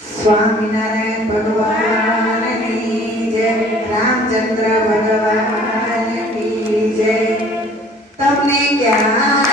સ્વામિનારાયણ ભગવાનની જય રામચંદ્ર ભગવાન કી જય તમને ક્યાં